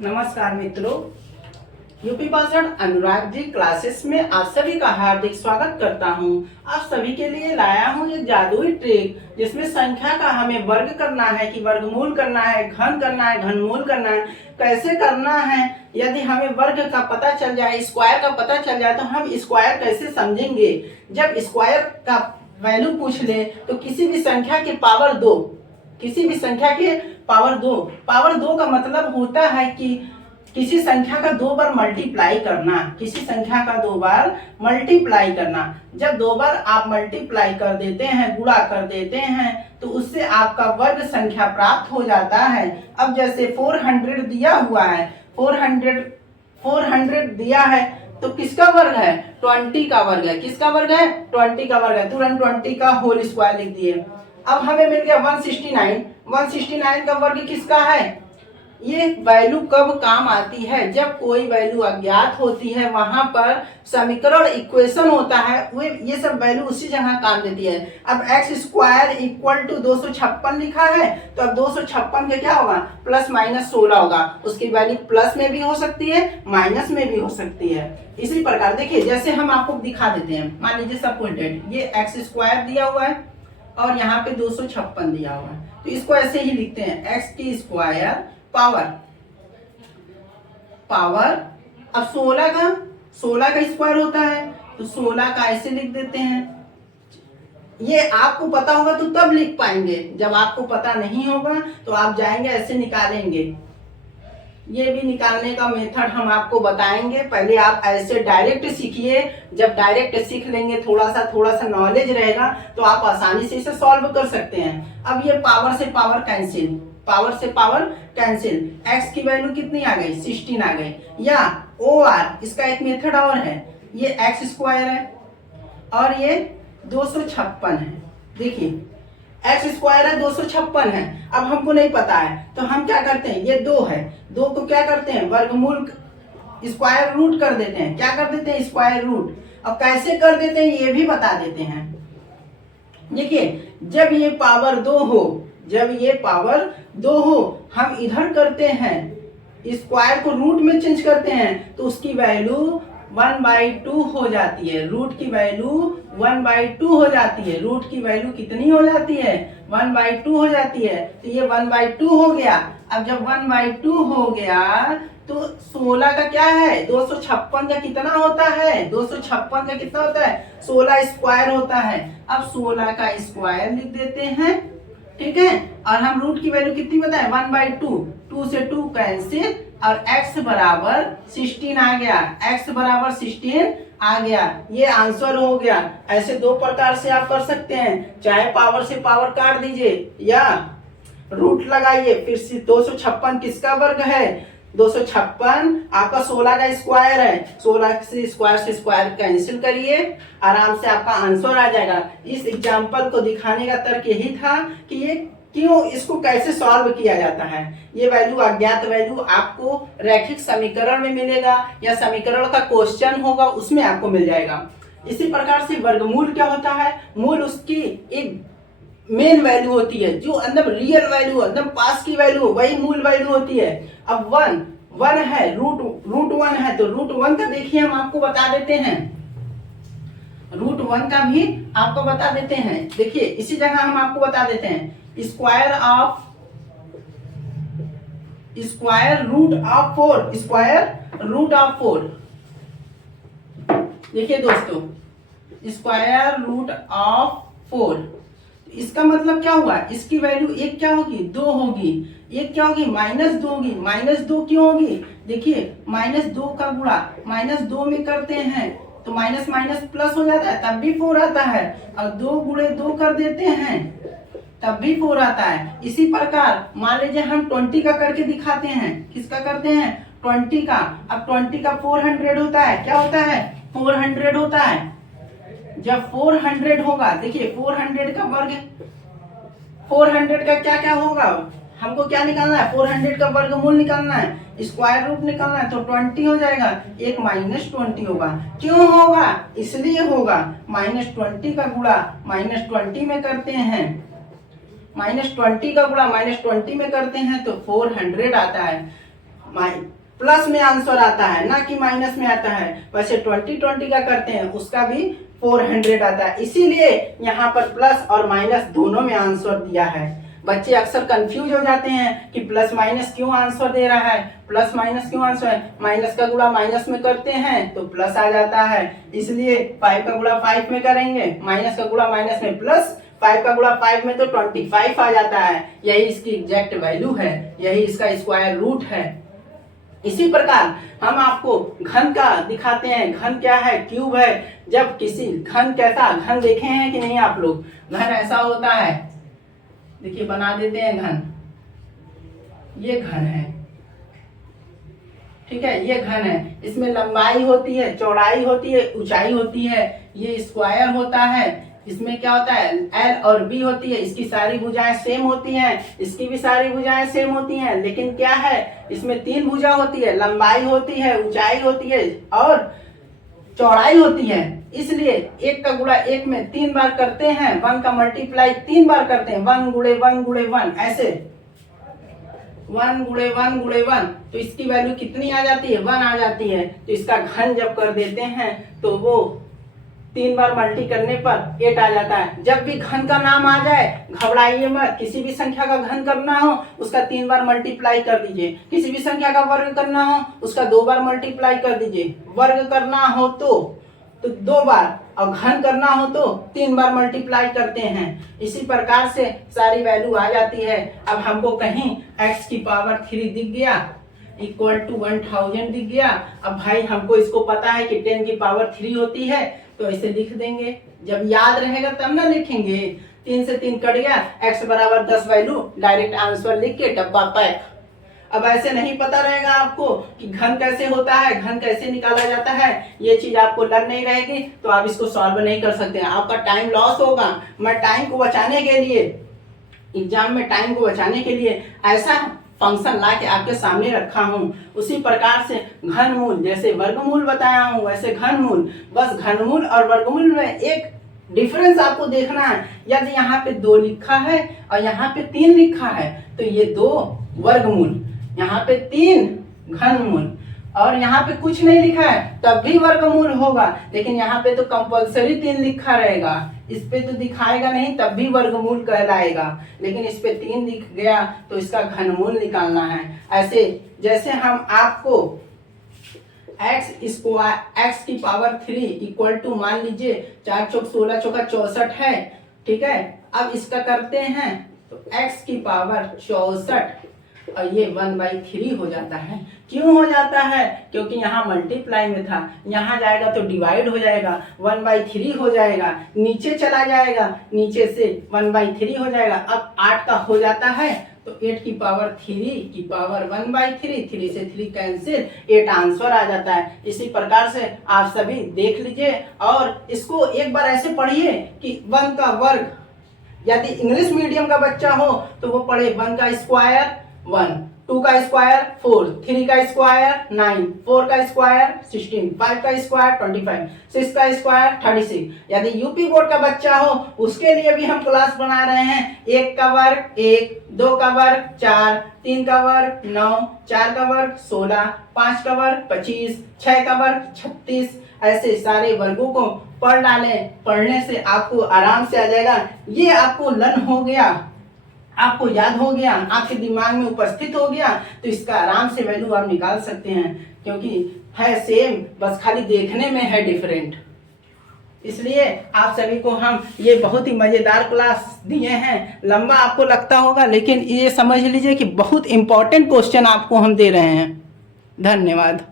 नमस्कार मित्रों, यूपी भाषण अनुराग जी क्लासेस में आप सभी का हार्दिक स्वागत करता हूं। आप सभी के लिए लाया हूं एक जादुई ट्रिक जिसमें संख्या का हमें वर्ग करना है कि वर्गमूल करना है, घन करना है, घनमूल करना है, कैसे करना है। यदि हमें वर्ग का पता चल जाए, स्क्वायर का पता चल जाए तो हम स्क्वायर कैसे समझेंगे। जब स्क्वायर का वैल्यू पूछ ले तो किसी भी संख्या के पावर दो, किसी भी संख्या के पावर दो का मतलब होता है कि किसी संख्या का दो बार मल्टीप्लाई करना, किसी संख्या का दो बार मल्टीप्लाई करना। जब दो बार आप मल्टीप्लाई कर देते हैं, गुणा कर देते हैं, तो उससे आपका वर्ग संख्या प्राप्त हो जाता है। अब जैसे 400 दिया हुआ है, 400 दिया है तो किसका वर्ग है? 20 का वर्ग है। किसका वर्ग है? 20 का वर्ग है। तुरंत 20 का होल स्क्वायर लिख दिए। अब हमें मिल गया 169। 169 का वर्ग किसका है? ये वैल्यू कब काम आती है? जब कोई वैल्यू अज्ञात होती है, वहां पर समीकरण इक्वेशन होता है, ये सब वैल्यू उसी जगह काम देती है। अब एक्स स्क्वायर इक्वल टू 256 लिखा है, तो अब 256 का क्या होगा? प्लस माइनस 16 होगा। उसकी वैल्यू प्लस में भी हो सकती है, माइनस में भी हो सकती है। इसी प्रकार देखिए, जैसे हम आपको दिखा देते हैं, मान लीजिए सपोर्टेड ये एक्स स्क्वायर दिया हुआ है और यहाँ पे 256 दिया हुआ है, तो इसको ऐसे ही लिखते हैं, एक्स की स्क्वायर पावर अब 16 का स्क्वायर होता है, तो 16 का ऐसे लिख देते हैं। ये आपको पता होगा तो तब लिख पाएंगे, जब आपको पता नहीं होगा तो आप जाएंगे ऐसे निकालेंगे। ये भी निकालने का मेथड हम आपको बताएंगे। पहले आप ऐसे डायरेक्ट सीखिए, जब डायरेक्ट सीख लेंगे, थोड़ा सा नॉलेज रहेगा तो आप आसानी से इसे सॉल्व कर सकते हैं। अब ये पावर से पावर कैंसिल, एक्स की वैल्यू कितनी आ गई? 16 आ गई। या OR, इसका एक मेथड और है, ये एक्स स्क्वायर है और ये 256 है। देखिए एक्स स्क्वायर है, 256 है। अब हमको नहीं पता है तो हम क्या करते हैं, ये 2 है, 2 को क्या करते हैं? वर्गमूल स्क्वायर रूट कर देते हैं। क्या कर देते हैं? Square root. अब कैसे कर देते हैं ये भी बता देते हैं। देखिए, जब ये पावर 2 हो, हम इधर करते हैं, स्क्वायर को रूट में चेंज करते हैं, तो उसकी वैल्यू 1/2 हो जाती है। रूट की वैल्यू 1/2 हो जाती है। रूट की वैल्यू कितनी हो जाती है? 1/2 हो जाती है। तो ये 1/2 हो गया। अब जब 1/2 हो गया तो 16 का क्या है? 256 का कितना होता है? 256 का कितना होता है? 16 स्क्वायर होता है। अब 16 का स्क्वायर लिख देते हैं, ठीक है। और हम रूट की वैल्यू कितनी बताए? 1/2, 2 से 2 कैंसिल और x बराबर 16 आ गया। x बराबर 16 आ गया। ये आंसर हो गया। ऐसे दो प्रकार से आप कर सकते हैं, चाहे पावर से पावर काट दीजिए या रूट लगाइए। फिर से 256 किसका वर्ग है? 256 आपका 16 का स्क्वायर है। 16 से स्क्वायर कैंसिल करिए, आराम से आपका आंसर आ जाएगा। इस एग्जाम्पल को दिखाने का तर्क यही था कि ये क्यों, इसको कैसे सॉल्व किया जाता है। ये वैल्यू, अज्ञात वैल्यू आपको रैखिक समीकरण में मिलेगा या समीकरण का क्वेश्चन होगा उसमें आपको मिल जाएगा। इसी प्रकार से वर्गमूल क्या होता है? मूल उसकी एक मेन वैल्यू होती है, जो अंदर रियल वैल्यू, अंदर पास की वैल्यू, वही मूल वैल्यू होती है। अब 1 है, रूट 1 है, तो रूट 1 का देखिए हम आपको बता देते हैं। रूट 1 का भी आपको बता देते हैं। देखिए इसी जगह हम आपको बता देते हैं, स्क्वायर रूट ऑफ 4। देखिए दोस्तों, स्क्वायर रूट ऑफ 4, इसका मतलब क्या हुआ? इसकी वैल्यू एक क्या होगी? 2 होगी। एक क्या होगी? -2 होगी। -2 क्यों होगी? देखिए -2 का गुणा -2 में करते हैं तो माइनस माइनस प्लस हो जाता है, तब भी 4 आता है। और 2 गुणे 2 कर देते हैं तब भी 4 आता है। इसी प्रकार मान लीजिए हम 20 का करके दिखाते हैं। किसका करते हैं? 20 का। अब 20 का 400 होता है। क्या होता है? 400 होता है। जब 400 होगा, देखिए 400 का वर्ग, 400 का क्या क्या होगा? हमको क्या निकालना है? 400 का वर्गमूल निकालना है, स्क्वायर रूट निकालना है, तो 20 हो जाएगा। एक -20 होगा। क्यों होगा? इसलिए होगा, -20 का गुणा -20 में करते हैं, -20 का गुणा -20 में करते हैं तो 400 आता है। प्लस में आंसर आता है ना कि माइनस में आता है। वैसे 2020 का करते हैं उसका भी 400 आता है, इसीलिए यहाँ पर प्लस और माइनस दोनों में आंसर दिया है। बच्चे अक्सर कंफ्यूज हो जाते हैं कि प्लस माइनस क्यों आंसर दे रहा है, प्लस माइनस क्यों आंसर है। माइनस का गुणा माइनस में करते हैं तो प्लस आ जाता है, इसलिए 5 का गुणा 5 में करेंगे, माइनस का गुणा माइनस में प्लस, 5 का गुणा 5 में तो 25 आ जाता है। यही इसकी एग्जैक्ट वैल्यू है, यही इसका स्क्वायर रूट है। इसी प्रकार हम आपको घन का दिखाते हैं। घन क्या है? क्यूब है। जब किसी घन, कैसा घन देखे हैं कि नहीं आप लोग? घन ऐसा होता है, देखिए बना देते हैं घन, ये घन है, ठीक है, ये घन है। इसमें लंबाई होती है, चौड़ाई होती है, ऊंचाई होती है। ये स्क्वायर होता है। इसमें क्या होता है? एल और बी होती है। इसकी सारी भुजाएं सेम होती हैं, इसकी भी सारी भुजाएं सेम होती हैं, लेकिन क्या है, इसमें 3 भुजा होती है, लंबाई होती है, ऊंचाई होती है और चौड़ाई होती है। इसलिए 1 का गुणा 1 में 3 बार करते हैं, 1 का मल्टीप्लाई 3 बार करते हैं, 1 गुणे 1 गुणे 1, ऐसे 1 गुणे 1 गुणे 1, तो इसकी वैल्यू कितनी आ जाती है? 1 आ जाती है। तो इसका घन जब कर देते हैं तो वो 3 बार मल्टी करने पर 8 आ जाता है। जब भी घन का नाम आ जाए घबराइए मत, किसी भी संख्या का घन करना हो उसका 3 बार मल्टीप्लाई कर दीजिए, किसी भी संख्या का वर्ग करना हो उसका 2 बार मल्टीप्लाई कर दीजिए, वर्ग करना हो तो 2 बार और घन करना हो तो 3 बार मल्टीप्लाई करते हैं। इसी प्रकार से सारी वैल्यू आ जाती है। अब हमको कहीं x की पावर 3 दिख गया इक्वल टू 1000 दिख गया। अब भाई हमको इसको पता है कि 10 की पावर 3 होती है, तो ऐसे लिख देंगे। जब याद रहेगा तब ना लिखेंगे। 3 से 3 कट गया, x बराबर 10 वैल्यू, डायरेक्ट आंसर लिख के डब्बा पैक। अब ऐसे नहीं पता रहेगा आपको कि घन कैसे होता है, घन कैसे निकाला जाता है, ये चीज आपको लर्न नहीं रहेगी तो आप इसको सॉल्व नहीं कर सकते हैं, आपका टाइम लॉस होगा। मैं टाइम को बचाने के लिए, एग्जाम में टाइम को बचाने के लिए ऐसा फंक्शन ला के आपके सामने रखा हूँ। उसी प्रकार से घनमूल, जैसे वर्गमूल बताया हूँ वैसे घनमूल, बस घनमूल और वर्गमूल में एक डिफरेंस आपको देखना है। यदि यहाँ पे 2 लिखा है और यहाँ पे 3 लिखा है तो ये 2 वर्गमूल, यहाँ पे 3 घनमूल, और यहाँ पे कुछ नहीं लिखा है तब भी वर्गमूल होगा, लेकिन यहाँ पे तो कंपलसरी 3 लिखा रहेगा, इस पे तो दिखाएगा नहीं तब भी वर्गमूल कहलाएगा, लेकिन इस पे 3 दिख गया तो इसका घनमूल निकालना है। ऐसे जैसे हम आपको x की पावर 3 इक्वल टू मान लीजिए 4 चौक 16 चौका 64 है, ठीक है। अब इसका करते हैं तो x की पावर 64 और ये 1/3 हो जाता है। क्यों हो जाता है? क्योंकि यहाँ मल्टीप्लाई में था, यहाँ जाएगा तो डिवाइड हो जाएगा, 1/3 हो जाएगा, नीचे चला जाएगा, नीचे से 1/3 हो जाएगा। अब 8 का हो जाता है तो 8 की पावर 3 की पावर 1/3, 3 से 3 कैंसिल, 8 आंसर आ जाता है। इसी प्रकार से आप सभी देख लीजिए और इसको एक बार ऐसे पढ़िए कि 1 का वर्ग, यदि इंग्लिश मीडियम का बच्चा हो तो वो पढ़े 1 का स्क्वायर 1, 2 का स्क्वायर 4, 3 का स्क्वायर 9, 4 का स्क्वायर 16, 5 का स्क्वायर 25, 6 का स्क्वायर 36। यदि यूपी बोर्ड का बच्चा हो उसके लिए भी हम क्लास बना रहे हैं। 1 का वर्ग 1, 2 का वर्ग 4, 3 का वर्ग 9, 4 का वर्ग 16, 5 का वर्ग 25, 6 का वर्ग 36, ऐसे सारे वर्गों को पढ़ डालें। पढ़ने से आपको आराम से आ जाएगा। ये आपको लर्न हो गया, आपको याद हो गया, आपके दिमाग में उपस्थित हो गया, तो इसका आराम से वैल्यू आप निकाल सकते हैं, क्योंकि है सेम, बस खाली देखने में है डिफरेंट। इसलिए आप सभी को हम ये बहुत ही मज़ेदार क्लास दिए हैं। लंबा आपको लगता होगा, लेकिन ये समझ लीजिए कि बहुत इंपॉर्टेंट क्वेश्चन आपको हम दे रहे हैं। धन्यवाद।